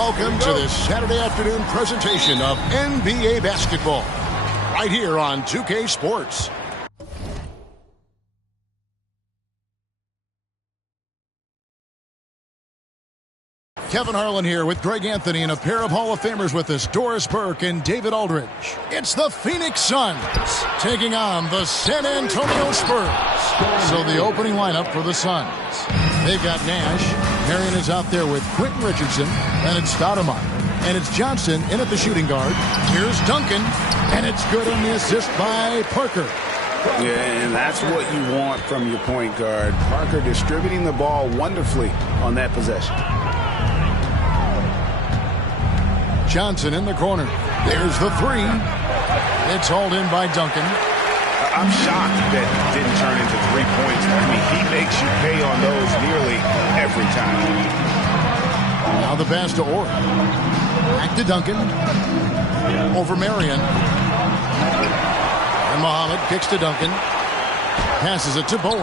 Welcome to this Saturday afternoon presentation of NBA basketball, right here on 2K Sports. Kevin Harlan here with Greg Anthony and a pair of Hall of Famers with us, Doris Burke and David Aldridge. It's the Phoenix Suns taking on the San Antonio Spurs. So the opening lineup for the Suns. They've got Nash. Marion is out there with Quentin Richardson. And it's Stoudemire. And it's Johnson in at the shooting guard. Here's Duncan. And it's good on the assist by Parker. Yeah, and that's what you want from your point guard. Parker distributing the ball wonderfully on that possession. Johnson in the corner. There's the three. It's hauled in by Duncan. I'm shocked that it didn't turn into 3 points. I mean, he makes you pay on those nearly every time. Now the pass to Orr. Back to Duncan. Over Marion. And Muhammad kicks to Duncan. Passes it to Bowen.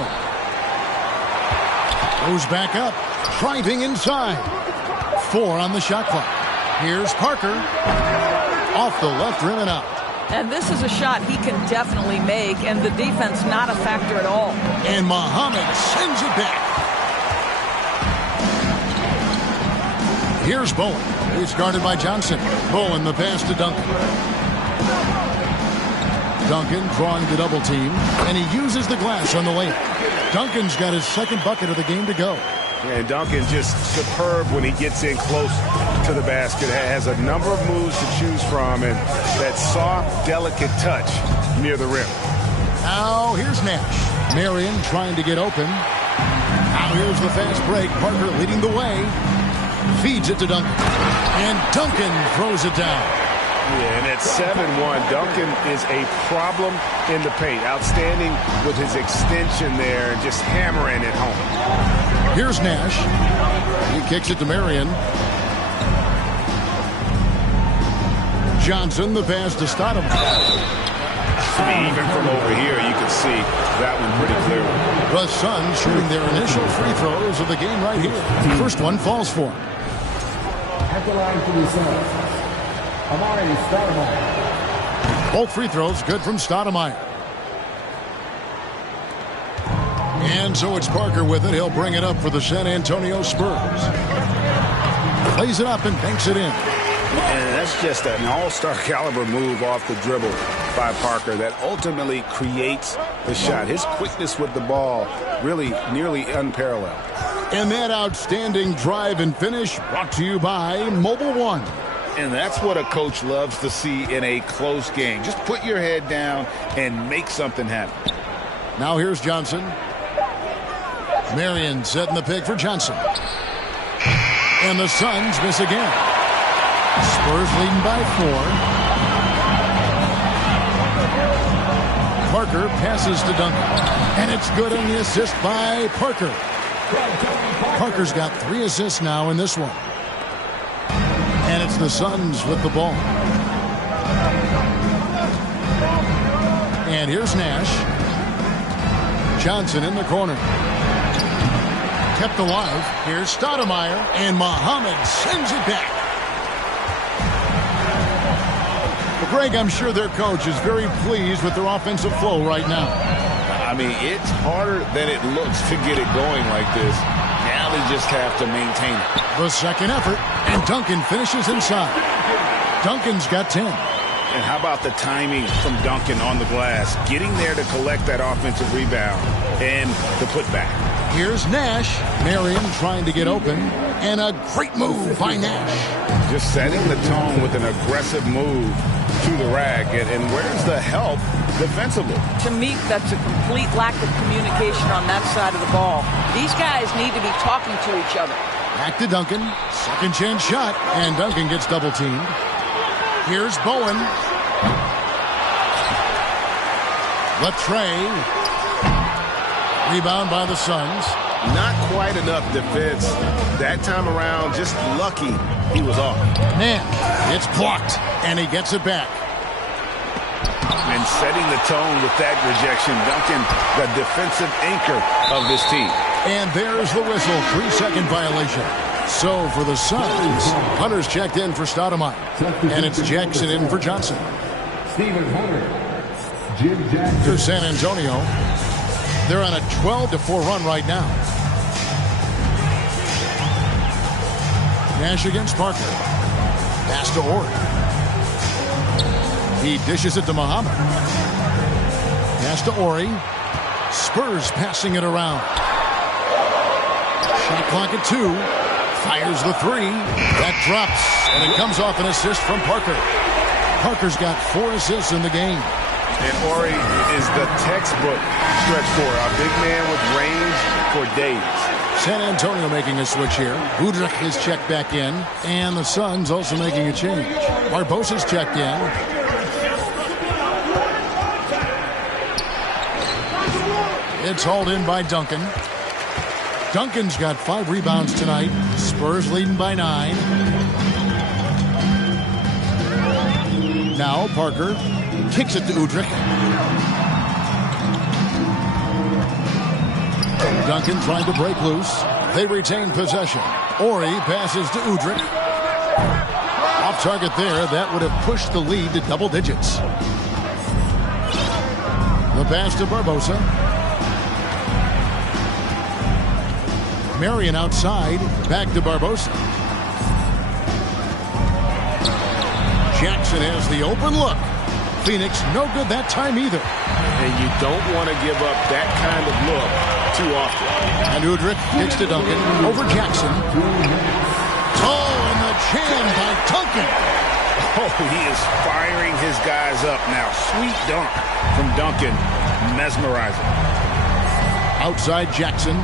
Goes back up. Driving inside. 4 on the shot clock. Here's Parker. Off the left rim and out. And this is a shot he can definitely make, and the defense not a factor at all. And Muhammad sends it back. Here's Bowen. He's guarded by Johnson. Bowen the pass to Duncan. Duncan drawing the double team, and he uses the glass on the layup. Duncan's got his second bucket of the game to go. And Duncan just superb when he gets in close to the basket. Has a number of moves to choose from, and that soft, delicate touch near the rim. Now here's Nash. Marion trying to get open. Now here's the fast break. Parker leading the way. Feeds it to Duncan. And Duncan throws it down. Yeah, and at 7-1, Duncan is a problem in the paint. Outstanding with his extension there and just hammering it home. Here's Nash. He kicks it to Marion. Johnson, the pass to Stoudemire. Even from over here, you can see that one pretty clearly. The Suns shooting their initial free throws of the game right here. The first one falls for him. At the line for the Suns, Stoudemire. Both free throws good from Stoudemire. And so it's Parker with it. He'll bring it up for the San Antonio Spurs. Plays it up and banks it in. And that's just an all-star caliber move off the dribble by Parker that ultimately creates the shot. His quickness with the ball really nearly unparalleled. And that outstanding drive and finish brought to you by Mobile One. And that's what a coach loves to see in a close game. Just put your head down and make something happen. Now here's Johnson. Marion setting the pick for Johnson. And the Suns miss again. Spurs leading by 4. Parker passes to Duncan. And it's good on the assist by Parker. Parker's got 3 assists now in this one. And it's the Suns with the ball. And here's Nash. Johnson in the corner. Kept alive. Here's Stoudemire, and Muhammad sends it back. Well, Greg, I'm sure their coach is very pleased with their offensive flow right now. I mean, it's harder than it looks to get it going like this. Now they just have to maintain it. The second effort, and Duncan finishes inside. Duncan's got 10. And how about the timing from Duncan on the glass, getting there to collect that offensive rebound and the putback. Here's Nash. Marion trying to get open. And a great move by Nash. Just setting the tone with an aggressive move to the rack. And where's the help defensively? To me, that's a complete lack of communication on that side of the ball. These guys need to be talking to each other. Back to Duncan. Second chance shot. And Duncan gets double teamed. Here's Bowen. Latrey. Rebound by the Suns. Not quite enough defense. That time around, just lucky he was off. Man, it's blocked. And he gets it back. And setting the tone with that rejection, Duncan, the defensive anchor of this team. And there's the whistle. 3-second violation. So for the Suns, Hunter's checked in for Stoudemire. And it's Jackson in for Johnson. Stephen Hunter. Jim Jackson. To San Antonio. They're on a 12-4 run right now. Nash against Parker. Pass to Ori. He dishes it to Muhammad. Pass to Ori. Spurs passing it around. Shot clock at 2. Fires the 3. That drops, and it comes off an assist from Parker. Parker's got 4 assists in the game. And Ori is the textbook stretch four. A big man with range for days. San Antonio making a switch here. Udrich is checked back in, and the Suns also making a change. Barbosa's checked in. It's hauled in by Duncan. Duncan's got 5 rebounds tonight. Spurs leading by 9. Now Parker kicks it to Udrich. Duncan trying to break loose. They retain possession. Ori passes to Udrich. Off target there. That would have pushed the lead to double digits. The pass to Barbosa. Marion outside. Back to Barbosa. Jackson has the open look. Phoenix no good that time either. And you don't want to give up that kind of look too often. And Udrich kicks to Duncan over Jackson. Tall in the chin by Duncan. Oh, he is firing his guys up now. Sweet dunk from Duncan. Mesmerizing. Outside Jackson.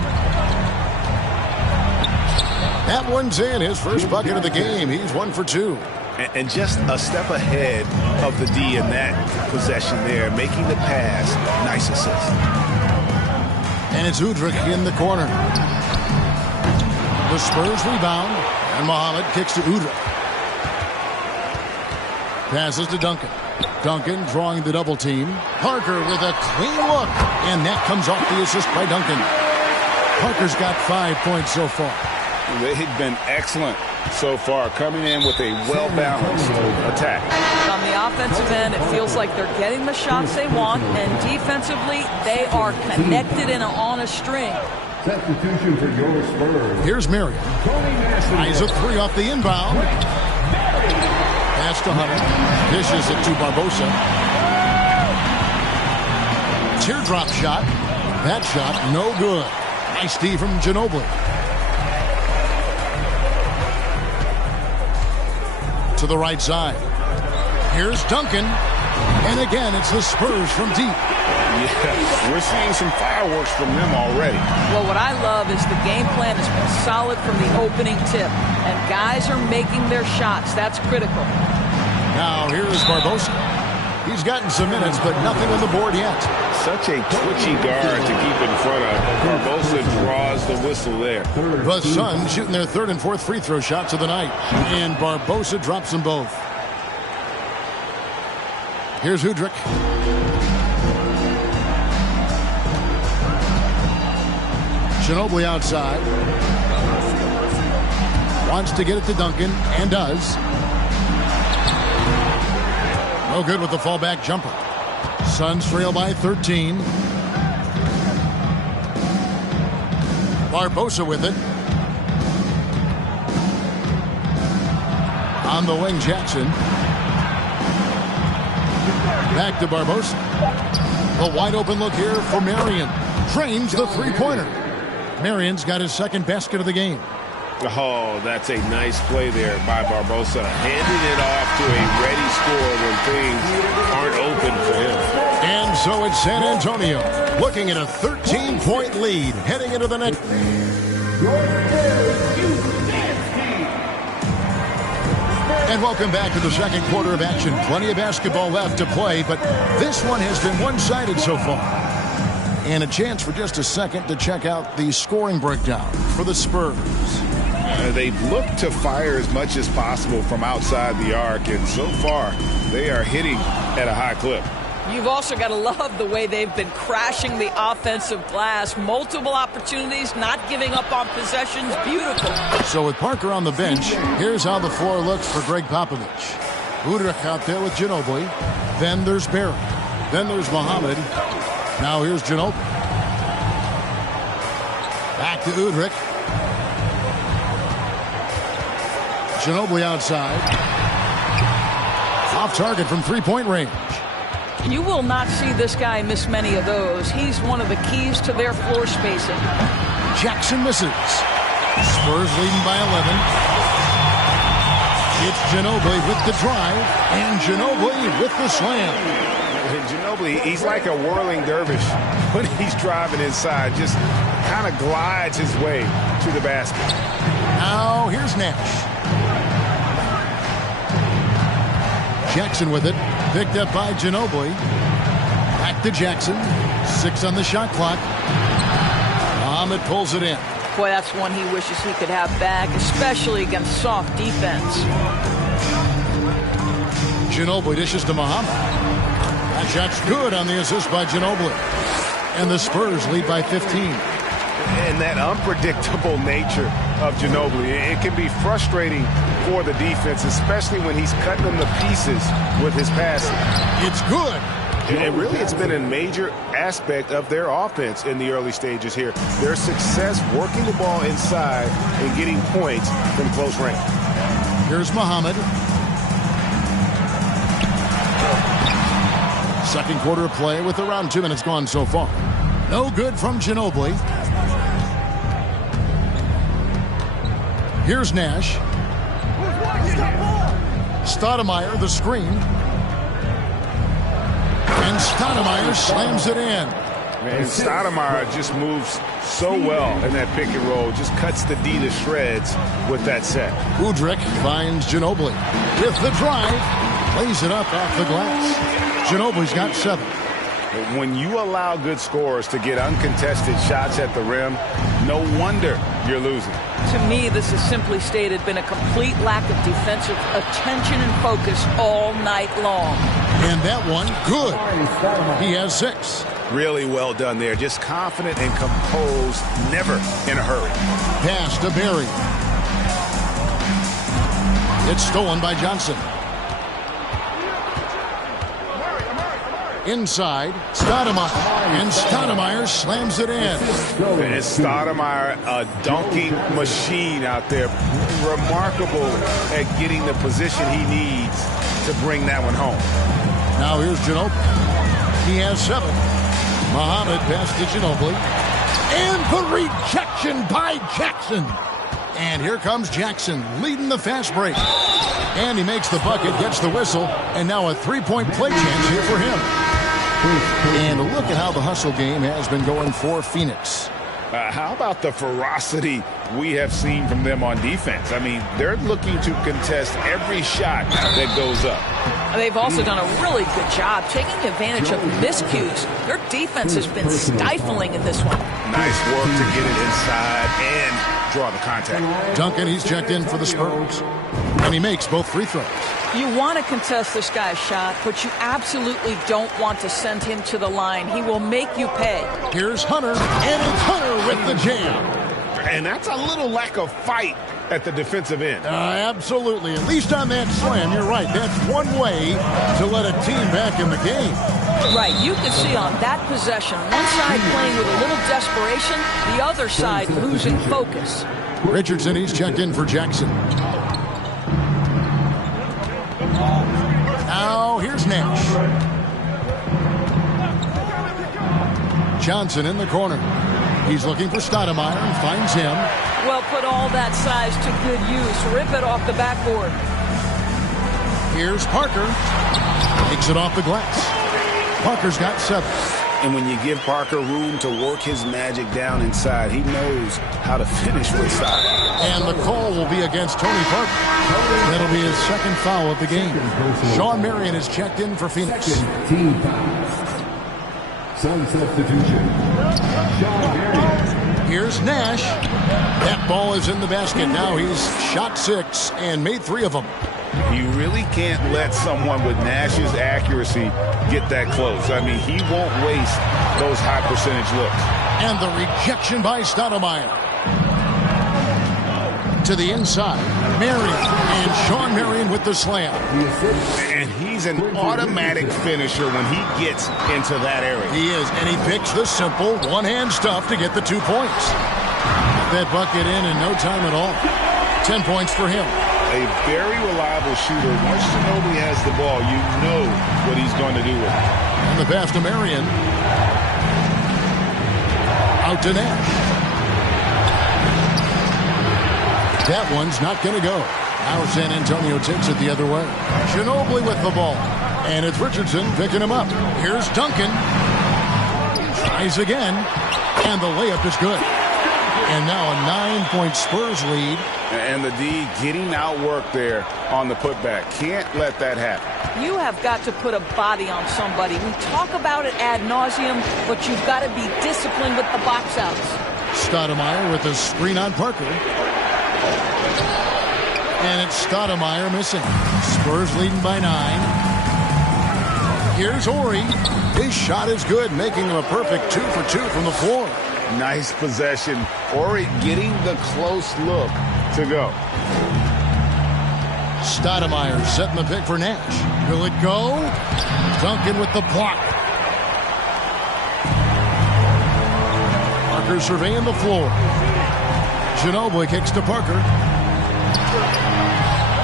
That one's in. His first bucket of the game. He's 1 for 2. And just a step ahead of the D in that possession there, making the pass. Nice assist. And it's Udrich in the corner. The Spurs rebound, and Muhammad kicks to Udrich. Passes to Duncan. Duncan drawing the double team. Parker with a clean look, and that comes off the assist by Duncan. Parker's got 5 points so far. They've been excellent so far, coming in with a well-balanced attack. On the offensive end, it feels like they're getting the shots they want, and defensively, they are connected and on a string. Substitution for your Spurs. Here's Marion. Eyes a 3 off the inbound. Pass to Hunter. Dishes it to Barbosa. Teardrop shot. That shot, no good. Nice D from Ginobili. To the right side. Here's Duncan. And again, it's the Spurs from deep. Yeah, we're seeing some fireworks from them already. Well, what I love is the game plan has been solid from the opening tip. And guys are making their shots. That's critical. Now, here's Barbosa. He's gotten some minutes, but nothing on the board yet. Such a twitchy guard to keep in front of. Barbosa draws the whistle there. The Suns shooting their 3rd and 4th free throw shots of the night. And Barbosa drops them both. Here's Udrich. Ginobili outside. Wants to get it to Duncan, and does. No good with the fallback jumper. Suns trail by 13. Barbosa with it. On the wing, Jackson. Back to Barbosa. The wide open look here for Marion. Drains the 3-pointer. Marion's got his 2nd basket of the game. Oh, that's a nice play there by Barbosa. Handing it off to a ready scorer when things aren't open for him. And so it's San Antonio looking at a 13-point lead heading into the next. And welcome back to the 2nd quarter of action. Plenty of basketball left to play, but this one has been one-sided so far. And a chance for just a second to check out the scoring breakdown for the Spurs. They've looked to fire as much as possible from outside the arc, and so far they are hitting at a high clip. You've also got to love the way they've been crashing the offensive glass. Multiple opportunities, not giving up on possessions. Beautiful. So with Parker on the bench, here's how the floor looks for Greg Popovich. Udrich out there with Ginobili. Then there's Barrett. Then there's Muhammad. Now here's Ginobili. Back to Udrich. Ginobili outside. Off target from three-point range. You will not see this guy miss many of those. He's one of the keys to their floor spacing. Jackson misses. Spurs leading by 11. It's Ginobili with the drive, and Ginobili with the slam. And Ginobili, he's like a whirling dervish when he's driving inside. Just kind of glides his way to the basket. Now here's Nash. Jackson with it. Picked up by Ginobili. Back to Jackson. 6 on the shot clock. Muhammad pulls it in. Boy, that's one he wishes he could have back, especially against soft defense. Ginobili dishes to Muhammad. That shot's good on the assist by Ginobili. And the Spurs lead by 15. And that unpredictable nature of Ginobili, it can be frustrating for the defense, especially when he's cutting them to pieces with his passing. It's good. And really, it's been a major aspect of their offense in the early stages here. Their success working the ball inside and getting points from close range. Here's Muhammad. Second quarter of play with around 2 minutes gone so far. No good from Ginobili. Here's Nash. Stoudemire, the screen. And Stoudemire slams it in. And Stoudemire just moves so well in that pick and roll. Just cuts the D to shreds with that set. Udrich finds Ginobili. With the drive, lays it up off the glass. Ginobili's got 7. When you allow good scorers to get uncontested shots at the rim, no wonder you're losing. To me, this has simply stated been a complete lack of defensive attention and focus all night long. And that one, good. He has 6. Really well done there. Just confident and composed, never in a hurry. Pass to Barry. It's stolen by Johnson. Inside, Stoudemire. And Stoudemire slams it in. And Stoudemire, a dunking machine out there. Remarkable at getting the position he needs to bring that one home. Now here's Ginobili. He has 7. Muhammad pass to Ginobili. And the rejection by Jackson. And here comes Jackson leading the fast break. And he makes the bucket, gets the whistle, and now a 3-point play chance here for him. And look at how the hustle game has been going for Phoenix. How about the ferocity we have seen from them on defense? I mean, they're looking to contest every shot that goes up. They've also done a really good job taking advantage of miscues. Their defense has been stifling in this one. Nice work to get it inside and draw the contact. Duncan, he's checked in for the Spurs. And he makes both free throws. You want to contest this guy's shot, but you absolutely don't want to send him to the line. He will make you pay. Here's Hunter, and it's Hunter with the jam. And that's a little lack of fight at the defensive end. Absolutely. At least on that slam, you're right. That's one way to let a team back in the game. Right. You can see on that possession, one side playing with a little desperation, the other side losing focus. Richardson, he's checked in for Jackson. Now, here's Nash. Johnson in the corner. He's looking for Stoudemire and finds him. Well, put all that size to good use. Rip it off the backboard. Here's Parker. Takes it off the glass. Parker's got 7. And when you give Parker room to work his magic down inside, he knows how to finish with style. And the call will be against Tony Parker. That'll be his second foul of the game. Sean Marion is checked in for Phoenix. Team foul. Some substitution. Sean Marion. Here's Nash. That ball is in the basket. Now he's shot 6 and made 3 of them. You really can't let someone with Nash's accuracy get that close. I mean, he won't waste those high percentage looks. And the rejection by Stoudemire. To the inside, Marion, and Sean Marion with the slam. And he's an automatic finisher when he gets into that area. He is, and he picks the simple one-hand stuff to get the 2 points. That bucket in no time at all. 10 points for him. A very reliable shooter. Once Ginobili has the ball, you know what he's going to do with it. And the pass to Marion. Out to Nash. That one's not going to go. Now San Antonio takes it the other way. Ginobili with the ball. And it's Richardson picking him up. Here's Duncan. Tries again. And the layup is good. And now a 9-point Spurs lead. And the D getting outworked there on the putback. Can't let that happen. You have got to put a body on somebody. We talk about it ad nauseum, but you've got to be disciplined with the box outs. Stoudemire with a screen on Parker. And it's Stoudemire missing. Spurs leading by 9. Here's Horry. His shot is good, making him a perfect 2 for 2 from the floor. Nice possession. Horry getting the close look to go. Stoudemire setting the pick for Nash. Will it go? Duncan with the block. Parker surveying the floor. Ginobili kicks to Parker.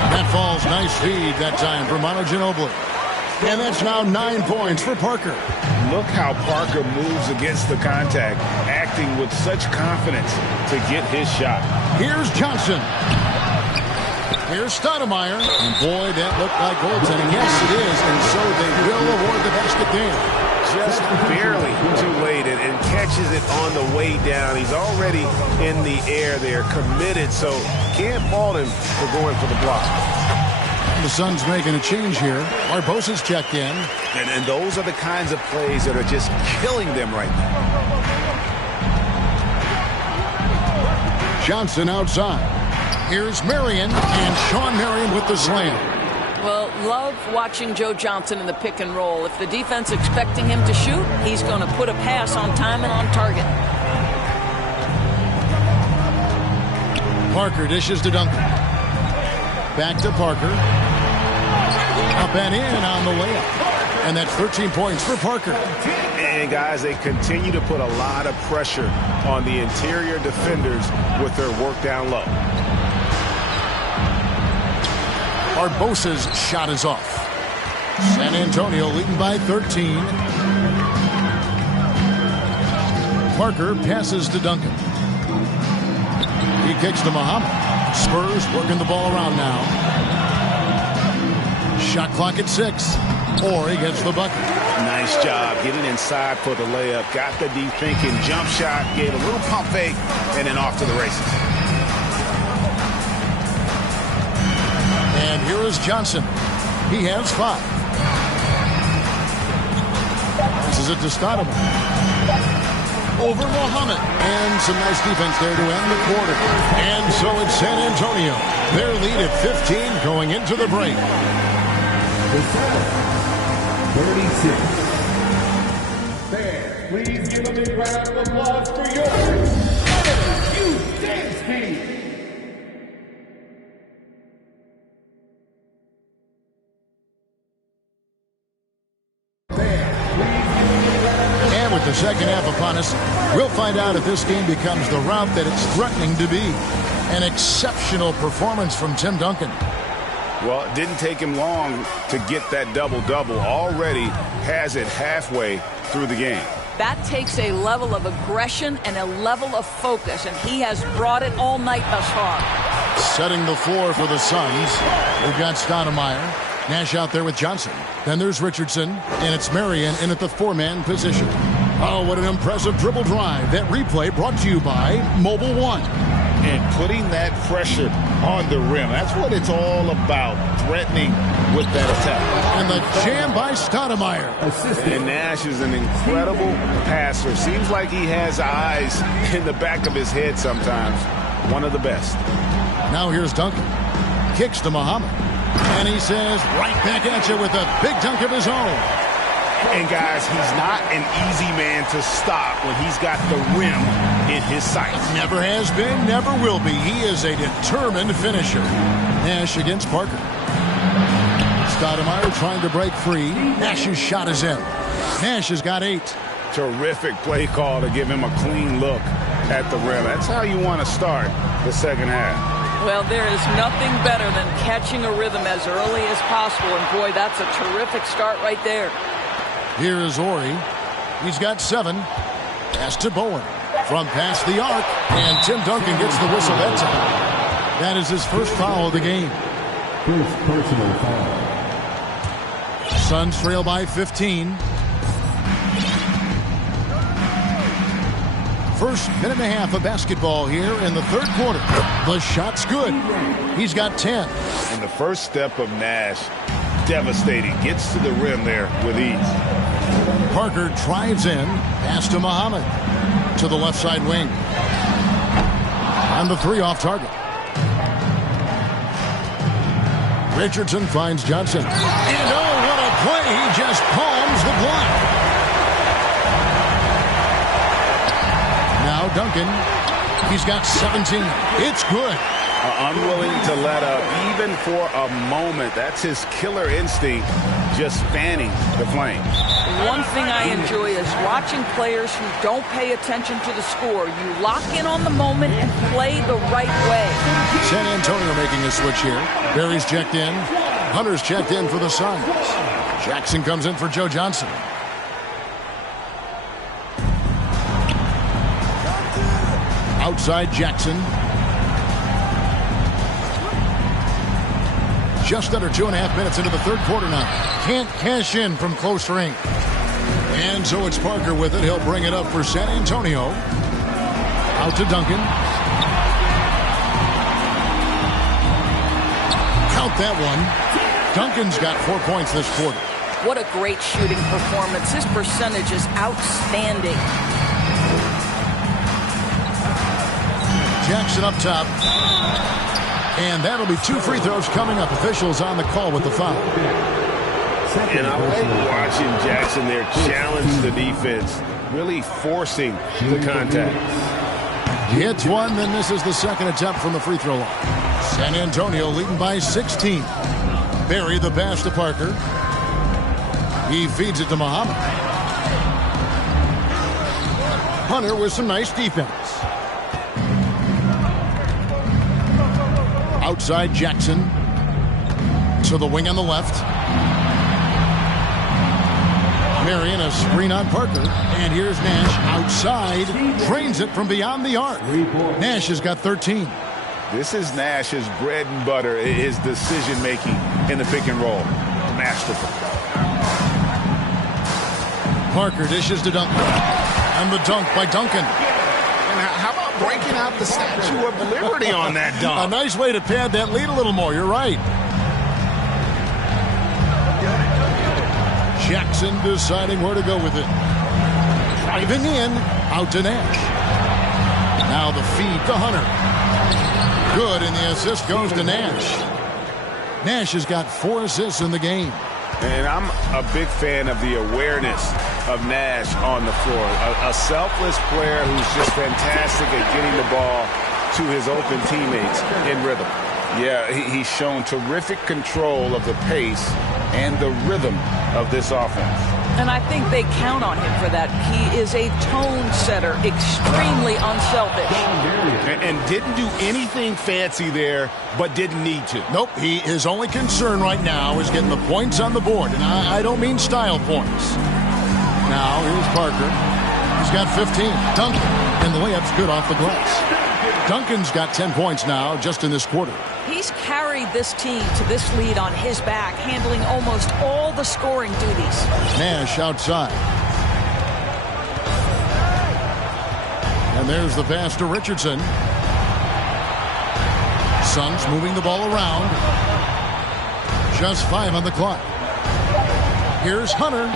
That falls. Nice feed that time for Manu Ginobili. And that's now 9 points for Parker. Look how Parker moves against the contact, acting with such confidence to get his shot. Here's Johnson. Here's Stoudemire. And boy, that looked like goaltending. Yes, it is. And so they will award the basket there. Just barely too late and catches it on the way down. He's already in the air there, committed, so can't fault him for going for the block. The Suns making a change here. Barbosa's checked in. And those are the kinds of plays that are just killing them right now. Johnson outside. Here's Marion, and Sean Marion with the slam. Well, love watching Joe Johnson in the pick and roll. If the defense expecting him to shoot, he's going to put a pass on time and on target. Parker dishes to Duncan. Back to Parker. Up and in on the layup. And that's 13 points for Parker. And, guys, they continue to put a lot of pressure on the interior defenders with their work down low. Barbosa's shot is off. San Antonio leading by 13. Parker passes to Duncan. He kicks to Muhammad. Spurs working the ball around now. Shot clock at 6. Horry gets the bucket. Nice job getting inside for the layup. Got the D thinking. Jump shot. Gave a little pump fake. And then off to the races. And here is Johnson. He has 5. This is it to Stoudemire. Over Muhammad. And some nice defense there to end the quarter. And so it's San Antonio. Their lead at 15 going into the break. 36. Fans, please give a big round of applause for your LSU dance team. And with the second half upon us, we'll find out if this game becomes the route that it's threatening to be. An exceptional performance from Tim Duncan. Well, it didn't take him long to get that double-double. Already has it halfway through the game. That takes a level of aggression and a level of focus, and he has brought it all night thus far. Setting the floor for the Suns. We've got Stoudemire. Nash out there with Johnson. Then there's Richardson, and it's Marion in at the 4-man position. Oh, what an impressive dribble drive. That replay brought to you by Mobile One. And putting that pressure on the rim. That's what it's all about, threatening with that attack. And the jam by Stoudemire. And Nash is an incredible passer. Seems like he has eyes in the back of his head sometimes. One of the best. Now here's Duncan. Kicks to Muhammad. And he says right back at you with a big dunk of his own. And, guys, he's not an easy man to stop when he's got the rim in his sights. Never has been, never will be. He is a determined finisher. Nash against Parker. Stoudemire trying to break free. Nash's shot is in. Nash has got 8. Terrific play call to give him a clean look at the rim. That's how you want to start the second half. Well, there is nothing better than catching a rhythm as early as possible. And, boy, that's a terrific start right there. Here is Ori. He's got 7. Pass to Bowen. From past the arc. And Tim Duncan gets the whistle that time. That is his first foul of the game. First personal foul. Suns trail by 15. First minute and a half of basketball here in the third quarter. The shot's good. He's got 10. And the first step of Nash, devastating. Gets to the rim there with ease. Parker drives in. Pass to Muhammad. To the left side wing. And the 3 off target. Richardson finds Johnson. And oh, what a play. He just palms the block. Now Duncan. He's got 17. It's good. Unwilling to let up even for a moment. That's his killer instinct, just fanning the flame. One thing I enjoy is watching players who don't pay attention to the score. You lock in on the moment and play the right way. San Antonio making a switch here. Barry's checked in. Hunter's checked in for the Suns. Jackson comes in for Joe Johnson. Outside Jackson. Just under 2.5 minutes into the third quarter now. Can't cash in from close range. And so it's Parker with it. He'll bring it up for San Antonio. Out to Duncan. Count that one. Duncan's got 4 points this quarter. What a great shooting performance. His percentage is outstanding. Jackson up top. And that'll be 2 free throws coming up. Officials on the call with the foul. And I like watching Jackson there challenge the defense, really forcing the contact. He hits one, then misses the second attempt from the free throw line. San Antonio leading by 16. Barry the pass to Parker. He feeds it to Muhammad. Hunter with some nice defense. Outside Jackson. To the wing on the left. Marion a screen on Parker. And here's Nash outside. Drains it from beyond the arc. Nash has got 13. This is Nash's bread and butter, his decision-making in the pick and roll. Masterful. Parker dishes to Duncan. And the dunk by Duncan. And how about breaking out the Statue of Liberty on that dunk? A nice way to pad that lead a little more. You're right. Jackson deciding where to go with it. Driving in. Out to Nash. Now the feed to Hunter. Good, and the assist goes to Nash. Nash has got 4 assists in the game. And I'm a big fan of the awareness of Nash on the floor. A selfless player who's just fantastic at getting the ball to his open teammates in rhythm. Yeah, he's shown terrific control of the pace and the rhythm of this offense. And I think they count on him for that. He is a tone setter, extremely unselfish. And didn't do anything fancy there, but didn't need to. Nope, his only concern right now is getting the points on the board. And I don't mean style points. Now, here's Parker. He's got 15. Duncan, and the layup's good off the glass. Duncan's got 10 points now just in this quarter. He's carried this team to this lead on his back, handling almost all the scoring duties. Nash outside. And there's the pass to Richardson. Suns moving the ball around. Just 5 on the clock. Here's Hunter.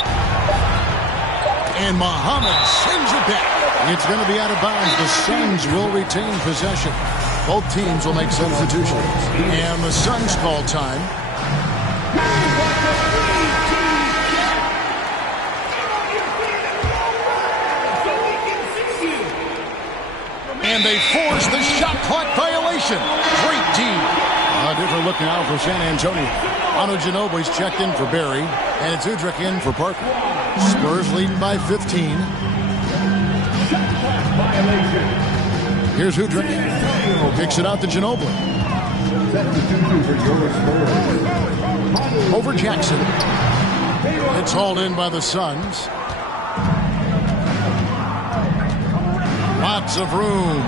And Muhammad sends it back. It's going to be out of bounds. The Suns will retain possession. Both teams will make substitutions. And the Suns call time. And they force the shot clock violation. Great D. A different look now for San Antonio. Manu Ginobili's checked in for Barry, and it's Udrih in for Parker. Spurs leading by 15. Here's Udrih. Kicks it out to Ginobili. Over Jackson. It's hauled in by the Suns. Lots of room.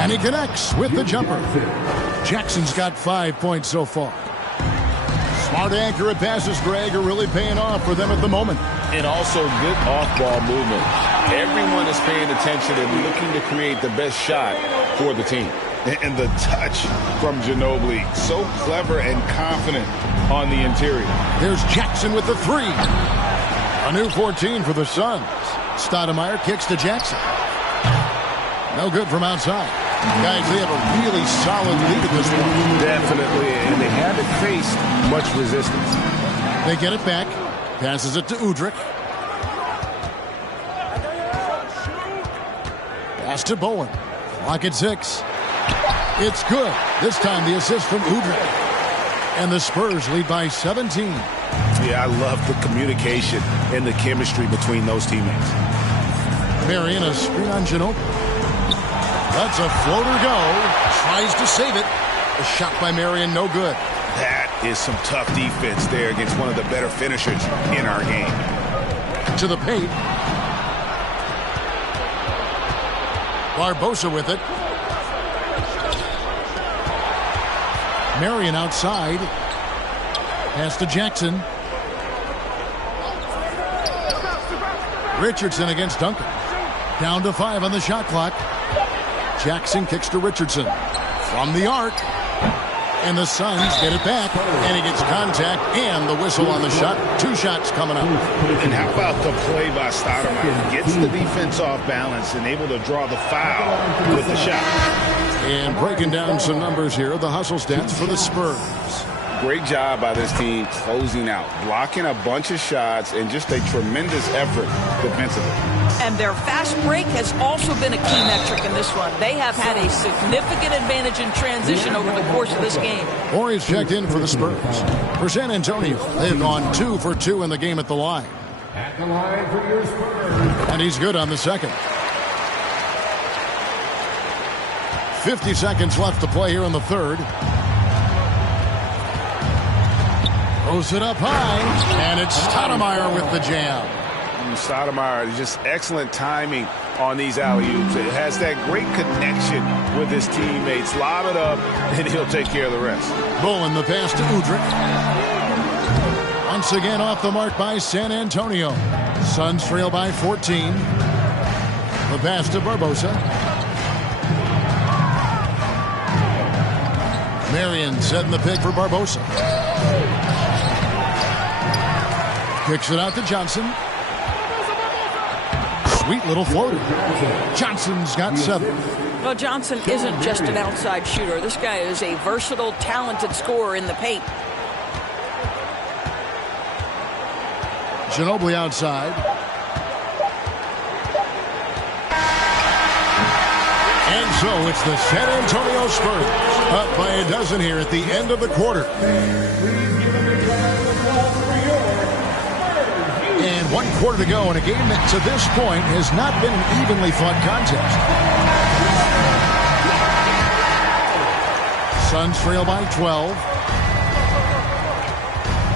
And he connects with the jumper. Jackson's got 5 points so far. Smart, accurate passes, Greg, are really paying off for them at the moment. And also good off-ball movement. Everyone is paying attention and looking to create the best shot for the team. And the touch from Ginobili, so clever and confident on the interior. There's Jackson with the three. A new 14 for the Suns. Stoudemire kicks to Jackson. No good from outside. Guys, they have a really solid lead at this point. Definitely, and they haven't faced much resistance. They get it back. Passes it to Udrih. Pass to Bowen. Clock at 6. It's good. This time the assist from Udrih. And the Spurs lead by 17. Yeah, I love the communication and the chemistry between those teammates. Marion, a screen on Ginobili. Lets a floater go. Tries to save it. A shot by Marion, no good. That is some tough defense there against one of the better finishers in our game. To the paint. Barbosa with it. Marion outside. Pass to Jackson. Richardson against Duncan. Down to 5 on the shot clock. Jackson kicks to Richardson. From the arc. And the Suns get it back. And he gets contact and the whistle on the shot. 2 shots coming up. And how about the play by Stoudemire? Gets the defense off balance and able to draw the foul with the shot. And breaking down some numbers here, the hustle stats for the Spurs. Great job by this team closing out, blocking a bunch of shots, and just a tremendous effort defensively. And their fast break has also been a key metric in this one. They have had a significant advantage in transition over the course of this game. Horry's checked in for the Spurs. For San Antonio, they've gone 2 for 2 in the game at the line. At the line for your Spurs. And he's good on the second. 50 seconds left to play here in the third. Throws it up high, and it's Stoudemire with the jam. Stoudemire, just excellent timing on these alley-oops. It has that great connection with his teammates. Lob it up, and he'll take care of the rest. Bowen, the pass to Udrih. Once again off the mark by San Antonio. Suns trail by 14. The pass to Barbosa. Marion setting the pick for Barbosa. Kicks it out to Johnson. Sweet little floater. Johnson's got 7. Well, Johnson isn't just an outside shooter. This guy is a versatile, talented scorer in the paint. Ginobili outside. And so it's the San Antonio Spurs up by a dozen here at the end of the quarter. And 1 quarter to go in a game that to this point has not been an evenly fought contest. Suns trail by 12.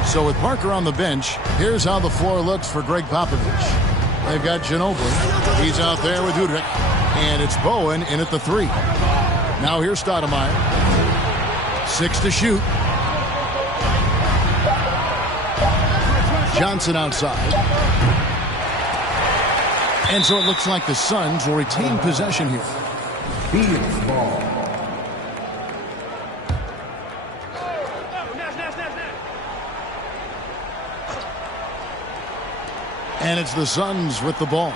So with Parker on the bench, here's how the floor looks for Greg Popovich. They've got Ginobili. He's out there with Udrih. And it's Bowen in at the 3. Now here's Stoudemire. 6 to shoot. Johnson outside. And so it looks like the Suns will retain possession here. Phoenix ball. And it's the Suns with the ball.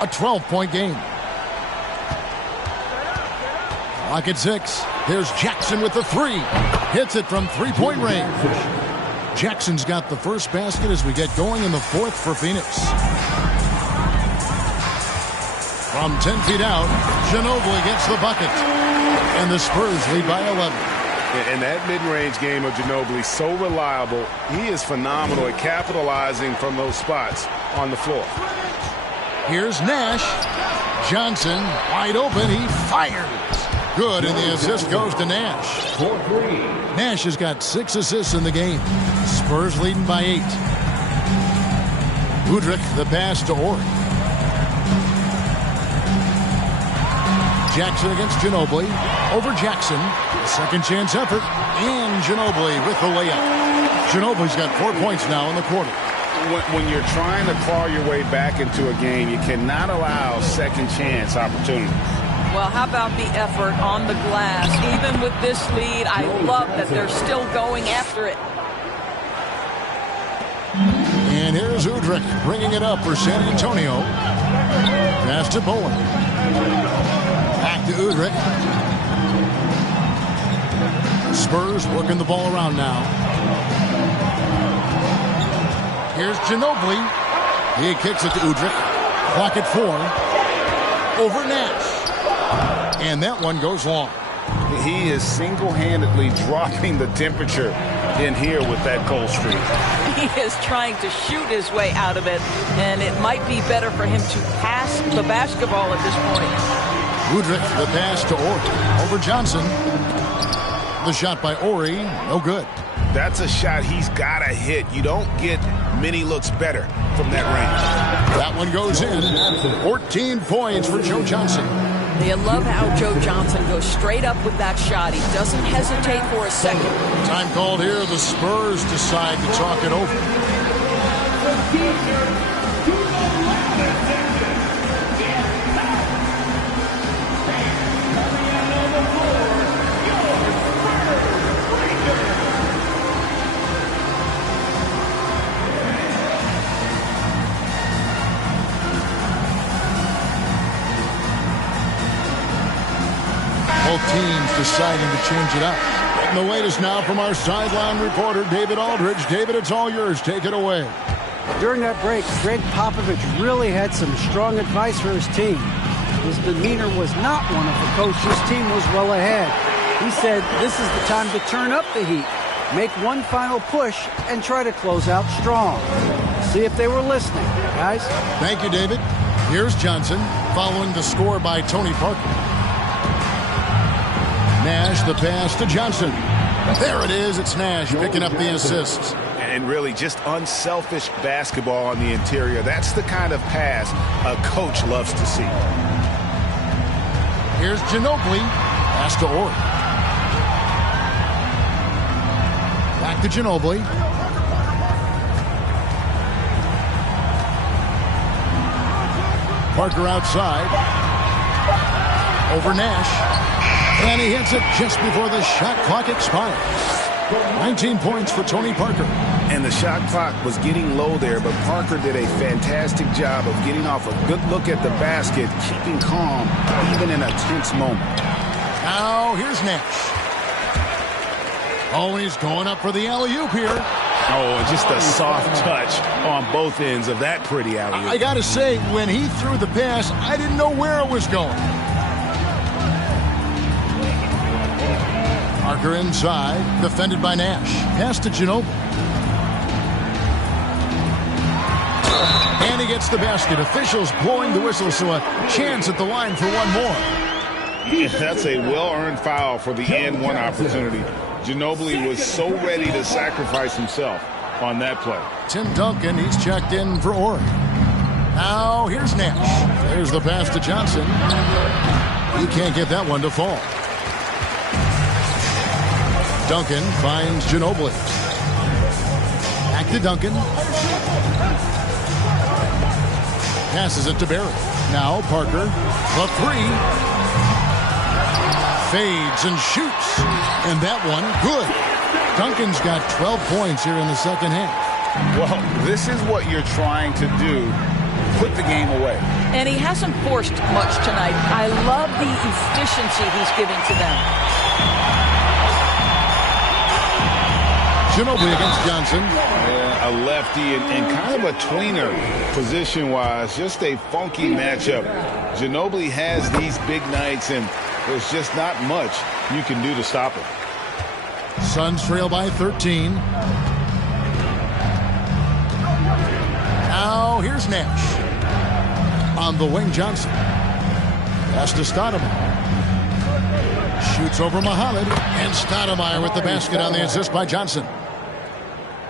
A 12-point game. Clock at 6. There's Jackson with the 3. Hits it from 3-point range. Jackson's got the first basket as we get going in the fourth for Phoenix. From 10 feet out, Ginobili gets the bucket. And the Spurs lead by 11. And that mid-range game of Ginobili, so reliable. He is phenomenal at capitalizing from those spots on the floor. Here's Nash. Johnson, wide open. He fires. Good, and the assist goes to Nash. Nash has got 6 assists in the game. Spurs leading by 8. Udrich, the pass to Orr. Jackson against Ginobili. Over Jackson. Second chance effort. And Ginobili with the layup. Ginobili's got 4 points now in the quarter. When you're trying to claw your way back into a game, you cannot allow second chance opportunities. Well, how about the effort on the glass? Even with this lead, I love that they're still going after it. And here's Udrich bringing it up for San Antonio. Pass to Bowen. Back to Udrich. Spurs working the ball around now. Here's Ginobili. He kicks it to Udrich. Clock at 4. Over Nash. And that one goes long. He is single-handedly dropping the temperature in here with that cold streak. He is trying to shoot his way out of it, and it might be better for him to pass the basketball at this point. Udrich, the pass to Ori. Over Johnson. The shot by Ori, no good. That's a shot he's got to hit. You don't get many looks better from that range. That one goes in. 14 points for Joe Johnson. You love how Joe Johnson goes straight up with that shot. He doesn't hesitate for a second. Time called here. The Spurs decide to talk it over. Both teams deciding to change it up. And the latest now from our sideline reporter, David Aldridge. David, it's all yours. Take it away. During that break, Greg Popovich really had some strong advice for his team. His demeanor was not one of the coach. His team was well ahead. He said this is the time to turn up the heat, make one final push, and try to close out strong. See if they were listening, guys. Thank you, David. Here's Johnson following the score by Tony Parker. Nash, the pass to Johnson. There it is. It's Nash picking up the assist. And really just unselfish basketball on the interior. That's the kind of pass a coach loves to see. Here's Ginobili. Pass to Ori. Back to Ginobili. Parker outside. Over Nash. And he hits it just before the shot clock expires. 19 points for Tony Parker. And the shot clock was getting low there, but Parker did a fantastic job of getting off a good look at the basket, keeping calm even in a tense moment. Now here's Nash. Oh, he's going up for the alley-oop here. Oh, and just a soft touch on both ends of that pretty alley-oop. I got to say, when he threw the pass, I didn't know where it was going. Parker inside, defended by Nash. Pass to Ginobili. And he gets the basket. Officials blowing the whistle, so a chance at the line for one more. Yeah, that's a well-earned foul for the and one opportunity. Ginobili was so ready to sacrifice himself on that play. Tim Duncan, he's checked in for Ori. Now here's Nash. There's the pass to Johnson. He can't get that one to fall. Duncan finds Ginobili. Back to Duncan. Passes it to Barry. Now Parker. The three. Fades and shoots. And that one, good. Duncan's got 12 points here in the second half. Well, this is what you're trying to do. Put the game away. And he hasn't forced much tonight. I love the efficiency he's giving to them. Ginobili against Johnson. Yeah, a lefty and kind of a tweener position-wise. Just a funky matchup. Ginobili has these big nights, and there's just not much you can do to stop him. Suns trail by 13. Now here's Nash. On the wing, Johnson. Pass to Stoudemire. Shoots over Muhammad. And Stoudemire with the basket on the assist by Johnson.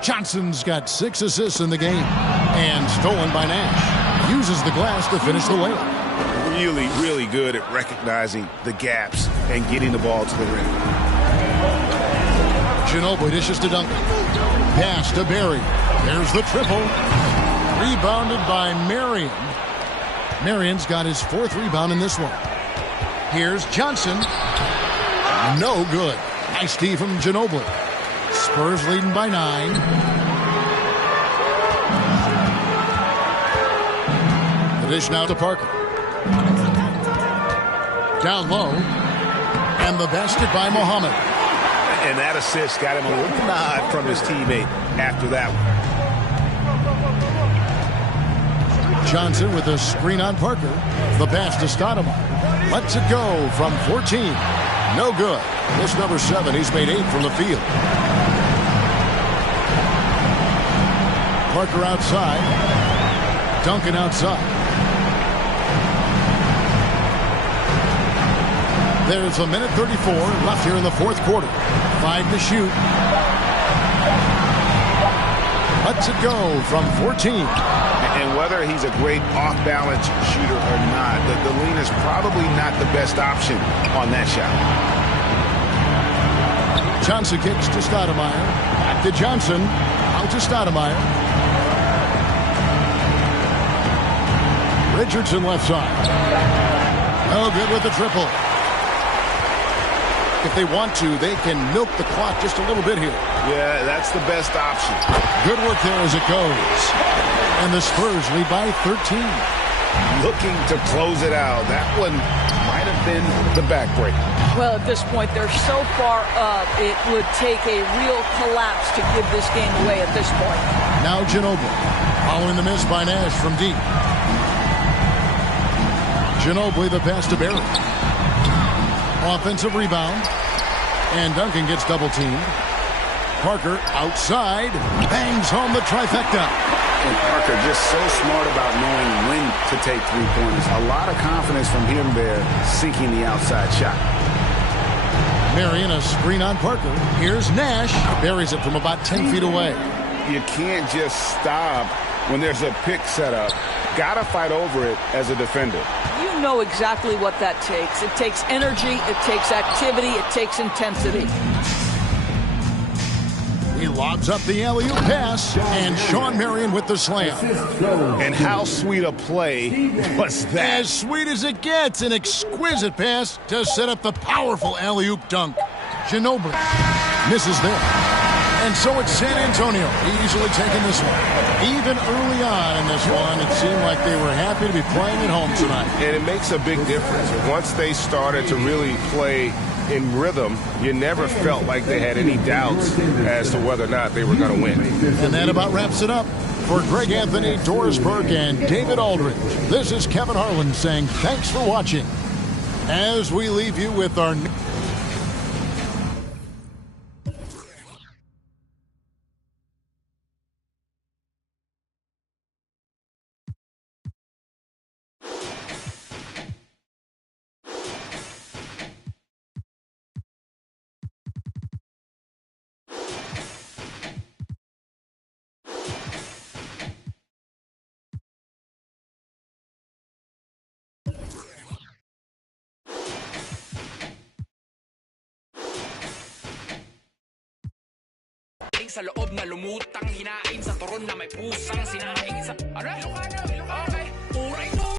Johnson's got 6 assists in the game. And stolen by Nash. Uses the glass to finish the layup. Really, really good at recognizing the gaps and getting the ball to the rim. Ginobili dishes to Duncan. Pass to Barry. There's the triple. Rebounded by Marion. Marion's got his 4th rebound in this one. Here's Johnson. No good. Nice D from Ginobili. Spurs leading by 9. The dish now to Parker. Down low. And the basket by Muhammad. And that assist got him a little nod from his teammate after that one. Johnson with a screen on Parker. The pass to Stoudemire. Lets it go from 14. No good. This number 7, he's made 8 from the field. Parker outside. Duncan outside. There's a minute 34 left here in the 4th quarter. 5 to shoot. Lets it go from 14. And whether he's a great off-balance shooter or not, the lean is probably not the best option on that shot. Johnson kicks to Stoudemire. Back to Johnson. Out to Stoudemire. Richardson left side. Oh, good with the triple. If they want to, they can milk the clock just a little bit here. Yeah, that's the best option. Good work there as it goes. And the Spurs lead by 13. Looking to close it out. That one might have been the backbreaker. Well, at this point, they're so far up, it would take a real collapse to give this game away at this point. Now Ginobili, following the miss by Nash from deep. Ginobili, the pass to Barry. Offensive rebound. And Duncan gets double-teamed. Parker outside. Bangs home the trifecta. And Parker just so smart about knowing when to take three-pointers. A lot of confidence from him there, sinking the outside shot. Marion, a screen on Parker. Here's Nash. Buries it from about 10 feet away. You can't just stop when there's a pick set up. Gotta fight over it as a defender. You know exactly what that takes. It takes energy, it takes activity, it takes intensity. He lobs up the alley-oop pass, and Sean Marion with the slam. And how sweet a play was that? As sweet as it gets, an exquisite pass to set up the powerful alley-oop dunk. Ginobili misses there. And so it's San Antonio easily taking this one. Even early on in this one, it seemed like they were happy to be playing at home tonight. And it makes a big difference. Once they started to really play in rhythm, you never felt like they had any doubts as to whether or not they were going to win. And that about wraps it up. For Greg Anthony, Doris Burke, and David Aldridge, this is Kevin Harlan saying thanks for watching. As we leave you with our... sa loob na lumutang hinain sa turon na may pusang sinaing sa... Ano? Okay.